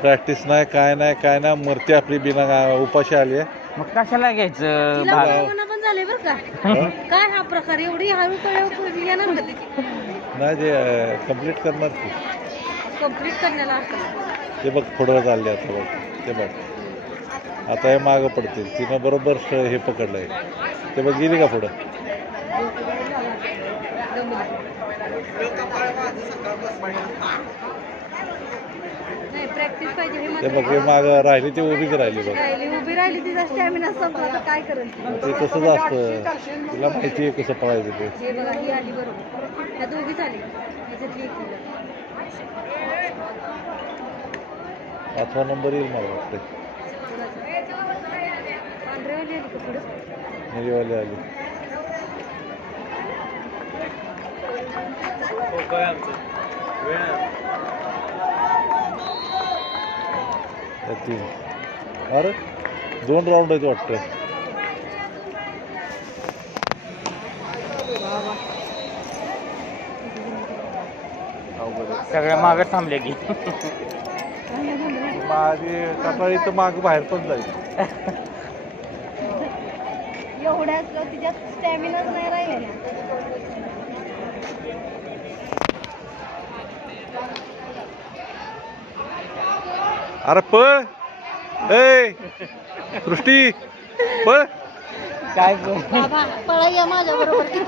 Practice नाही काय नाही मरती आपली बिना उपाशी आली आहे. मग कशाला घ्यायचं तिला भाग? बघवणं पण झाले बरं का. हं? काय हा प्रकार एवढी हळू कळव येणार का ती नाही ते कम्प्लीट करणार की. कंप्लीट करण्याला असतं. ते बघ पुढं चालले आता बघ ते बघ आता हे मागं पडतील तिनं बरोबर हे पकडलंय ते बघ गेली का पुढं. नाही प्रॅक्टिस पाहिजे हे ते मात्र बघ हे मागं राहिली ती उभीच राहिली बघ. उभी राहिली तिचा स्टॅमिना संपला तर काय करेल ती? ते तसंच असतं तिला माहिती आहे कसं पळायचं ते. हे बघा ही आली बरोबर त्या दोघीच आली ह्याच्यातली एक मुलं. 5वा नंबर येईल मला वाटतं. पांढरेवाली आली का पुढं? निळीवाली आली. त्या तीन अरे 2 राऊंड आहेत वाटतं. सगळ्या मागे थांबले की. माझी सकाळी तर माग बाहेर पण जाईल. एवढ्याच तिच्यात स्टॅमिनाच नाही राहिलेला. अरे पळ ए सृष्टी पळ. काय बाबा पळा या माझ्या बरोबर.